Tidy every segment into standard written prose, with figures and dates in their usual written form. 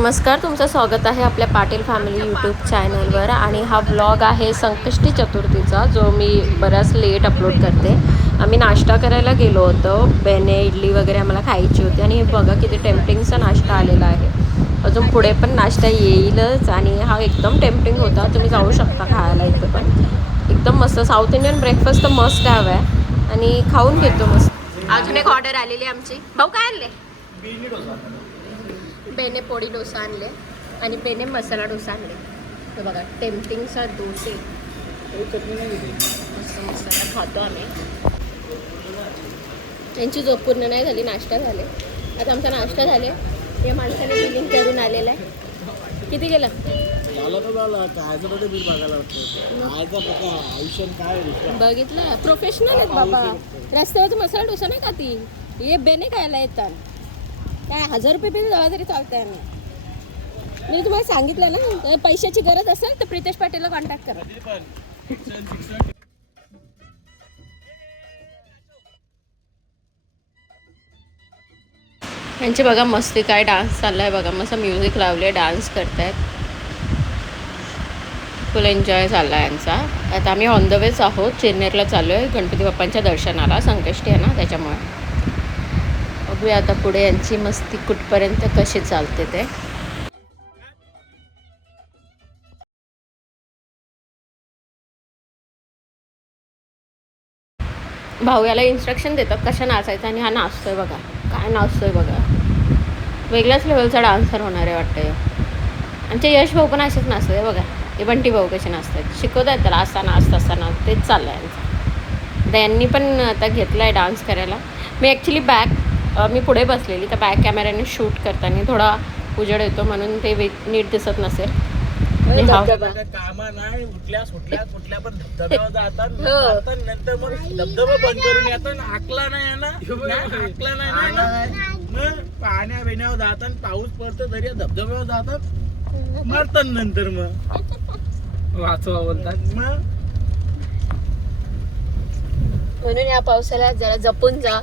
नमस्कार, तुमचं स्वागत आहे आपल्या पाटील फॅमिली यूट्यूब चॅनलवर. आणि हा ब्लॉग आहे संकष्टी चतुर्थीचा, जो मी बराच लेट अपलोड करते. आम्ही नाश्ता करायला गेलो होतो. बेने इडली वगैरे आम्हाला खायची होती. आणि बघा किती टेम्पटिंगचा नाश्ता आलेला आहे. अजून पुढे पण नाश्ता येईलच. आणि हा एकदम टेम्पटिंग होता. तुम्ही जाऊ शकता खायला. इथं पण एकदम मस्त साऊथ इंडियन ब्रेकफास्ट तर मस्ट हॅव आहे. आणि खाऊन घेतो मस्त. अजून एक ऑर्डर आलेली आमची. भाऊ काय आणले? बेने पोळी डोसा आणले आणि बेने मसाला डोसा आणले. तर बघा टेम्पटिंगचा डोसे मस्त मस्त आता खातो आम्ही. त्यांची झोप पूर्ण नाही झाली, नाश्ता झाले. आता आमचा नाश्ता झाले. या माणसाने बिलिंग करून आलेला आहे. किती गेलं? बघितलं, प्रोफेशनल आहेत बाबा. रस्त्यावरचा मसाला डोसा नाही खाती, हे बेने खायला येतात. काय 1000 रुपये बिल जावा तरी चालतंय. मी तुम्हाला सांगितलं ना, पैशाची गरज असेल तर प्रितेश पाटीलला कॉन्टॅक्ट करा. यांची बघा मस्ती, काय डान्स चाललाय बघा. मस्त म्युझिक लावले, डान्स करतायत. फुल एन्जॉय चालला आहे यांचा. आता आम्ही ऑन द वेच आहोत. चेन्नईला चाललो आहे गणपती बाप्पांच्या दर्शनाला. संकष्टी आहे ना त्याच्यामुळे. बघूया आता पुढे यांची मस्ती कुठपर्यंत कशी चालते ते. भाऊ याला इन्स्ट्रक्शन देतात कशा नाचायचं. आणि हा नाचतोय बघा, काय नाचतोय बघा. वेगळ्याच लेवलचा डान्सर होणार आहे वाटतं. आमचे यश भाऊ पण असेच नाचतात आहे बघा. हे बंटी भाऊ कसे नाचतात, शिकवत आहेत त्याला. असा नाच तसा नाच, तेच चाललं आहे यांचं. त्यांनी पण आता घेतला आहे डान्स करायला. मी ॲक्च्युली मी पुढे बसलेली, तर बॅक कॅमेऱ्याने शूट करताना थोडा उजेड येतो म्हणून ते नीट दिसत नसेल. कामा नाही, उठल्या सुटल्या पण धबधब्यावर जातात. नंतर मग धबधबा बंद करून येतात. आकला नाही ना, आकला नाही मग पाण्या बिण्यावर जातात. पाऊस पडतो तरी धबधब्यावर जातात, मरतात नंतर मग वाचवा बोलतात. मग म्हणून या पावसाला जरा जपून जा,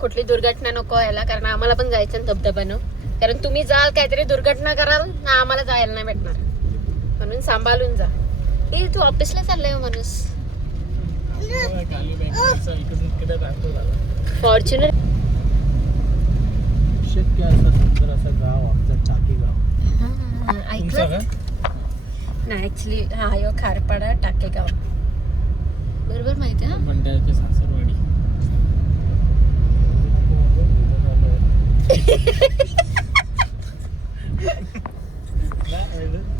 कुठली दुर्घटना नको व्हायला. कारण आम्हाला पण जायचं धबधब्यानं. कारण तुम्ही जाल काहीतरी दुर्घटना कराल ना, आम्हाला जायला नाही भेटणार. म्हणून सांभाळून जा. ए तू ऑफिसला चाललाय माणूस. फॉर्च्युनर शक्य असं सुंदर असं गाव आमचं टाकेगाव. ऐकलं ना? ऍक्च्युली हा यो खारपाडा टाकेगाव बरोबर माहिती आहे. बंड्याची सासरवाडी.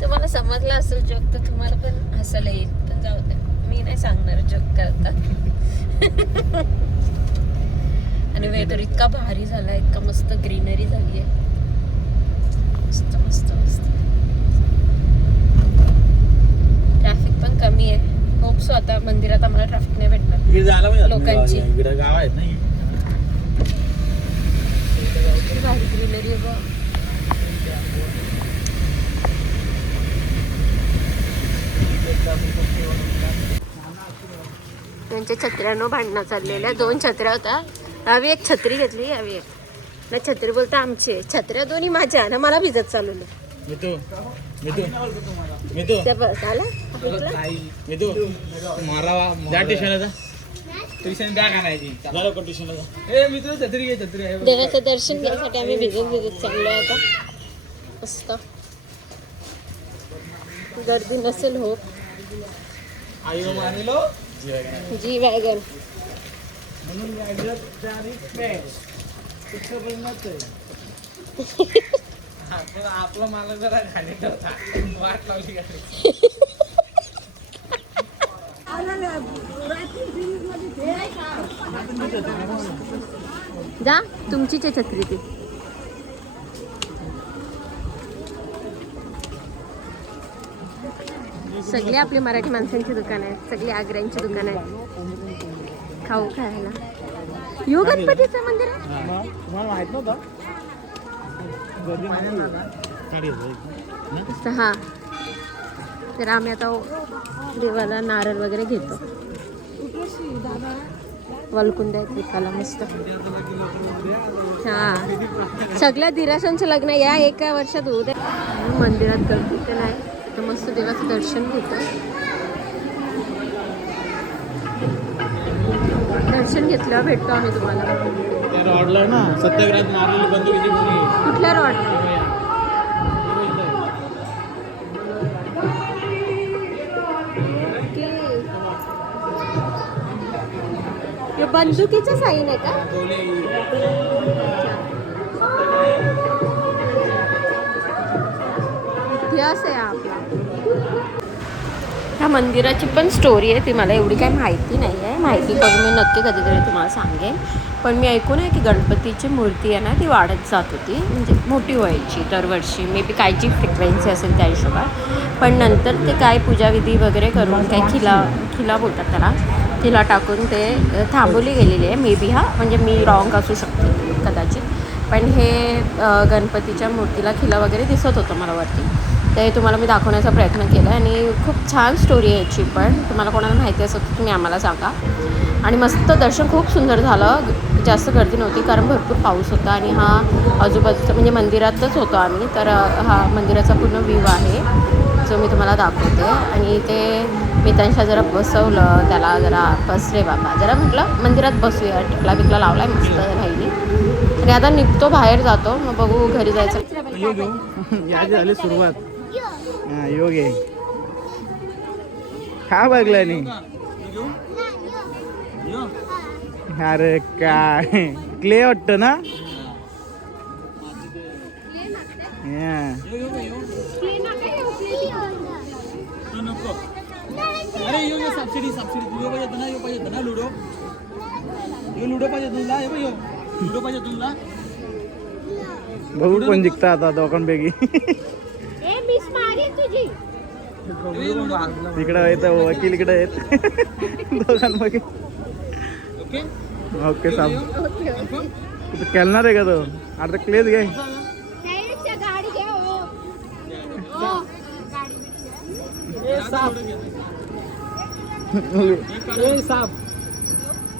तुम्हाला समजलं असेल जोक तर तुम्हाला पण हसायला येईल. पण जाऊ दे, मी नाही सांगणार जोक करता. आणि वेदर इतका भारी झाला, इतका मस्त ग्रीनरी झाली आहे. मस्त मस्त मस्त. ट्रॅफिक पण कमी आहे. होप सो आता मंदिरात आम्हाला ट्रॅफिक नाही भेटणार लोकांची. गाव आहेत ना, भारी ग्रीनरी आहे. त्यांच्या छत्र्यानं भांडणं चाललेल्या. 2 छत्र्या होत्या. यावी एक छत्री घेतली, यावी एक ना. छत्री बोलता आमचे, छत्र्या दोन्ही माझ्या ना. मला भिजत चालवलं. देवाचं दर्शन घ्यायसाठी आम्ही भिजत चाललोय आता. मस्त गर्दी नसेल हो. जी वॅगन आपलं मला जरा खाली वाट लावली. जा तुमचीच आहे छत्री ती. सगळे आपली मराठी माणसांची दुकान आहेत, सगळी आग्र्यांची दुकान आहेत खाऊ खायला. यो गणपतीचं मंदिर आहे. तुम्हाला माहित नव्हतं? हा, तर आम्ही आता देवाला नारळ वगैरे घेतो. वलकुंड आहेत विकायला मस्त. हा, सगळ्या दिराशांचं लग्न या एका वर्षात होऊ दे. मंदिरात गर्दी तर नाही, तर मस्त देवाचं दर्शन घेतो. दर्शन घेतल्यावर भेटतो आम्ही तुम्हाला. त्या रॉडला ना सत्याग्रहात मारलेली बंदुकीची गोळी. कुठल्या रॉडला? बंदुकीचं साईन आहे का? इतिहास आहे आपला. ह्या मंदिराची पण स्टोरी आहे, ती मला एवढी काही माहिती नाही आहे. माहिती करून मी नक्की कधीतरी तुम्हाला सांगेन. पण मी ऐकून आहे की गणपतीची मूर्ती आहे ना ती वाढत जात होती, म्हणजे मोठी व्हायची दरवर्षी. मे बी कायची फ्रिक्वेन्सी असेल त्या हिशोबात. पण नंतर ते काय पूजाविधी वगैरे करून काय खिला बोलतात त्याला, तिला टाकून ते थांबवली गेलेली आहे. मे बी म्हणजे मी रॉंग असू शकते कदाचित. पण हे गणपतीच्या मूर्तीला खिला वगैरे दिसत होतं मला वरती. ते तुम्हाला मी दाखवण्याचा प्रयत्न केला आणि खूप छान स्टोरी आहे याची. पण तुम्हाला कोणाला माहिती असेल तर तुम्ही आम्हाला सांगा. आणि मस्त दर्शन खूप सुंदर झालं. जास्त गर्दी नव्हती कारण भरपूर पाऊस होता. आणि हा आजूबाजूचा म्हणजे मंदिरातच होतो आम्ही, तर हा मंदिराचा पूर्ण व्ह्यू आहे जो मी तुम्हाला दाखवते. आणि ते मितांशा जरा बसवलं त्याला, जरा बसले बाबा, जरा म्हटलं मंदिरात बसूया, टिकला बिकला लावला आहे मस्त राहिली. आणि आता निघतो, बाहेर जातो, मग बघू घरी जायचं. याची झाली सुरुवात. हा योग आहे. का बघला नाही? अरे काय क्ले वाटतं ना? अरे यो सबसिडी लुडो पाहिजे ना, यो पाहिजे ना लुडो, यो लुडो पाहिजे तुला, हे बघ यो लुडो पाहिजे तुला. बघू कोण जिंकता आता दोघांपैकी. तिकडं येत वकील, इकडे येत दोघांपैकी. ओके ओके साहेब, खेळणार आहे का तो? आता क्लेच घे.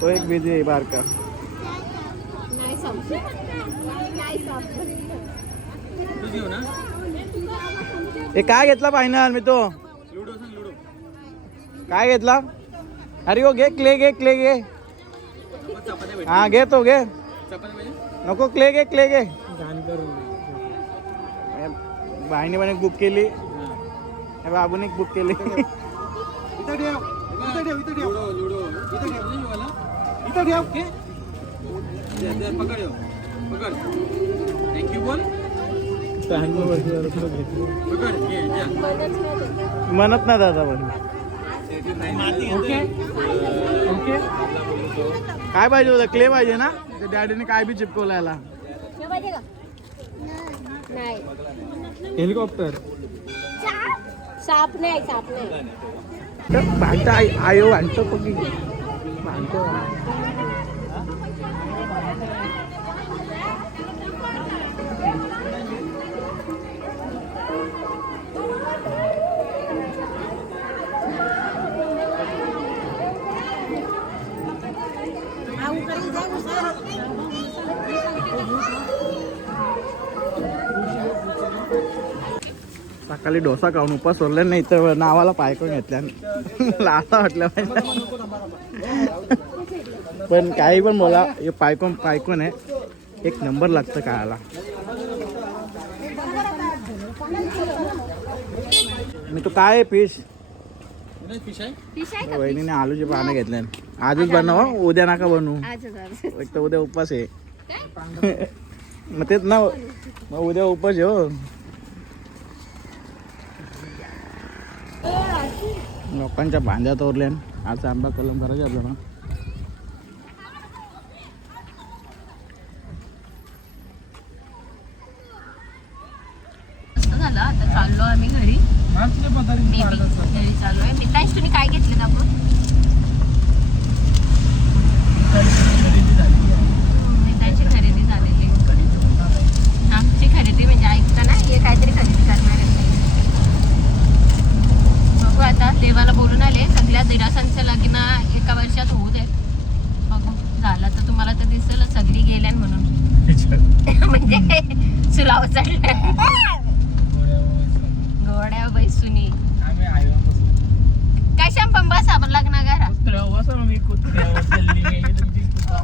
तो एक बिजी आहे बारका. हे काय घेतला फायनल मी तो? काय घेतला? अरे हो घे क्ले, घे. हा घे तो घे. नको क्ले घे. बाईने पण एक बुक केली, बाबूने एक बुक केली. थँक्यू बोल. म्हणत नाही दादा पण. Okay okay. काय पाहिजे होतं? क्ले पाहिजे ना? ते डॅडीने काय बी चिपकवलं याला. हेलिकॉप्टर. साप नाही. भांडता आयो भांडतो पकी भांडतो. सकाळी डोसा खाऊन उपास सोडला नाही तर नावाला पायकोन घेतल्या. लासा वाटलं पण काही पण बोला, हे पायकोन आहे, एक नंबर लागतं खायला. मी तो काय आहे फिश? वहिनीने आलूची पानं घेतल्या. आजच बनव, उद्या नका बनवू. एक तर उद्या उपास आहे. मग तेच ना, मग उद्या उपास आहे हो. लोकांच्या भांड्या तोरल्या. आज आंबा कलम करायचा आपल्याला. झालं आता चाललो आम्ही घरी. घरी चाललोय. मितांश तुम्ही काय घेतले दाखवून? मितांची खरेदी झालेली. आमची खरेदी म्हणजे ऐकता ना, हे काहीतरी खरेदी करणार आहे. बघू आता, देवाला बोलून आले सगळ्या दिरासांचं लग्न एका वर्षात होऊ दे. बघू झालं तर तुम्हाला तर दिसेल सगळी गेल्यान म्हणून. म्हणजे सुलाव चढलं. लग्न करा. कुत्र्यावर मी कुत्र्यावर जल्ली गेली तुमची कुत्रा.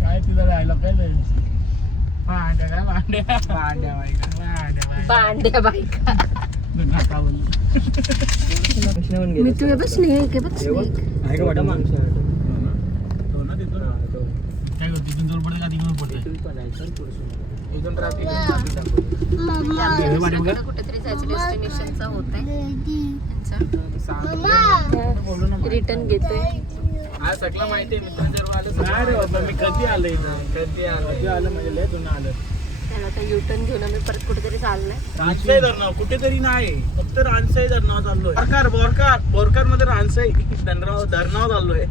काय तुझा डायलॉग काय भांड्या काय भांड्या भांड्या बांड्या बायका. मी तुझ्या बस स्नेक बघ स्नेक. तिथून जोर पडते का तिकडून पडते इथून ट्रॅफिक कुठेतरी जायचं डेस्टिनेशनचा होत आहे रिटर्न घेतोय. आज सगळं माहिती आहे मित्रांच्या रे बाबा मी कधी आलो इथं कधी आलं म्हणजे लय जुनं आलं. आता युटर्न घेऊन आम्ही परत कुठेतरी चाललोय. रानसाई धरणं कुठेतरी नाही फक्त रानसाई धरणावर चाललोय. बोरकार मध्ये रानसाई धरणावर चाललोय.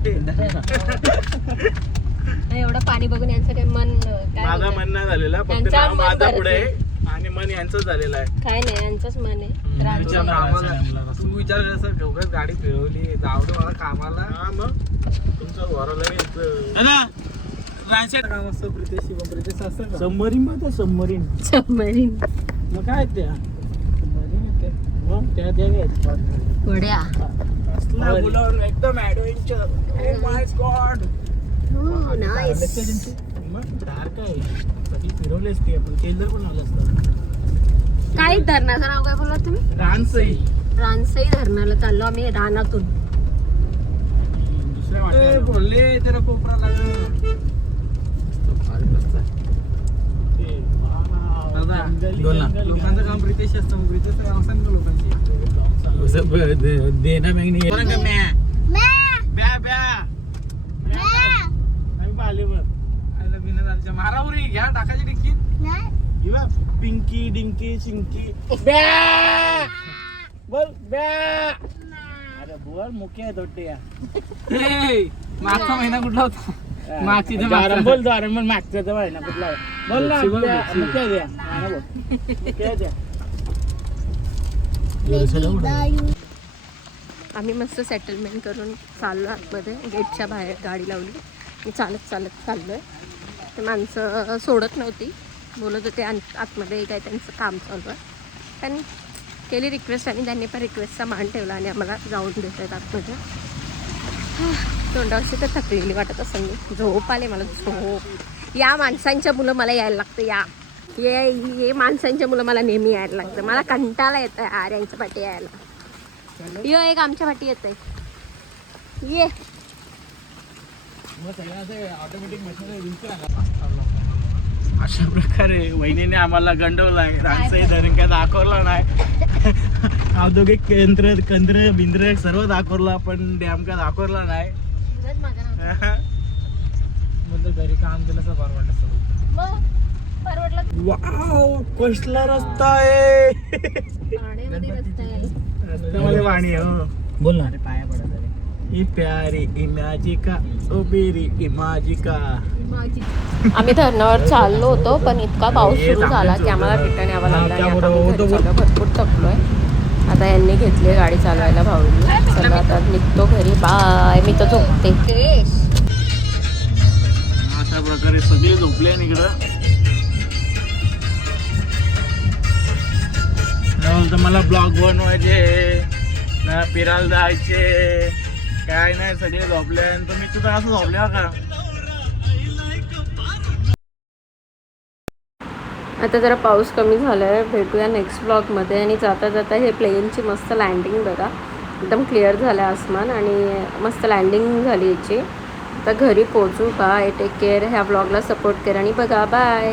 एवढं पाणी बघून यांचं काही मन काय माझा होतं? मन नाही झालेला फक्त यांचं नाव मन माझा भरत पुढे नाही. आहे आणि मन यांचंच झालेलं आहे. काय नाही यांचंच मन आहे. तू विचार कसं गाडी फिरवली जाऊ मला कामाला. हा मग तुमचं वराला सबमरीन मध्ये सबमरीन सबमरीन मग काय त्या मग त्या घोड्या एकदम adventure. Oh my God nice. मग डार्क आहे कधी फिरवलेस ते आपण केंद्र पण आलं असतं. काय धरणाचं नाव काय बोलला तुम्ही? रानसई रानसई धरणाला चाललो आम्ही रानातून. दुसऱ्या वाटे बोलले तेरा कोपरा लागला. लोकांचं काम प्रितेश असतं. प्रितेशचं काम असतं का लोकांची देना मारावरी घ्या टाकायची टिक्की पिंकी डिंकी चिंकी बोल ब्या. अरे बोल मुख्य आहे दोट्टे या. मागचा महिना कुठला होता? मागची बोल मागचा महिना कुठला बोल ना मुख्य द्या मुख्य द्या. आम्ही मस्त सेटलमेंट करून चाललो आतमध्ये. गेटच्या बाहेर गाडी लावली. मी चालत चाललोय. ते माणसं सोडत नव्हती. बोलत होते आतमध्ये काय त्यांचं काम चालू आहे. पण केली रिक्वेस्ट आणि त्यांनी पण रिक्वेस्टचा मान ठेवला आणि आम्हाला जाऊन देत आहेत आतमध्ये. तोंडावरची तर थकलेली वाटत असं मी. झोप आले मला झोप. या माणसांच्या मुलं मला यायला लागतं. ये माणसांच्या मुलं मला नेहमी यायला लागतं. मला कंटाळा येतं यार यांच्या पाठी यायला. यो एक आमच्या पाठी येत आहे. ये अशा प्रकारे वहिनीने आम्हाला गंडवलाय. रानसाई धरण काय दाखवला नाही. औद्योगिक केंद्र बिंद्र सर्व दाखवला पण डॅम काय दाखवला नाही. घरी काम केलं तर वाव कसला रस्ता आहे. रस्त्यामध्ये पाणी आहे. बोल ना पाया पडत ही प्यारी इमॅजिका ओ बेरी इमॅजिका. आम्ही धरणावर चाललो होतो पण इतका पाऊस सुरू झाला की आम्हाला रिटर्न यावं लागलं आणि आता आम्ही घरी चाललो. भरपूर थकलोय. आता यांनी घेतली गाडी चालवायला भाऊनी. चला आता निघतो घरी. बाय. मी तर झोपते. अशा प्रकारे सगळे झोपले इकडं. मला ब्लॉग बनवायचे फिरायला जायचे काय नाही सगळे झोपले. तुम्ही तुझं असं झोपले का? आता जरा पाऊस कमी झाला आहे. भेटूया नेक्स्ट ब्लॉगमध्ये. आणि जाता जाता हे प्लेनची मस्त लँडिंग बघा. एकदम क्लिअर झालं आहे आसमान आणि मस्त लँडिंग झाली याची. आता घरी पोहोचू. बाय. Take care. ह्या ब्लॉगला सपोर्ट करा आणि बघा. बाय.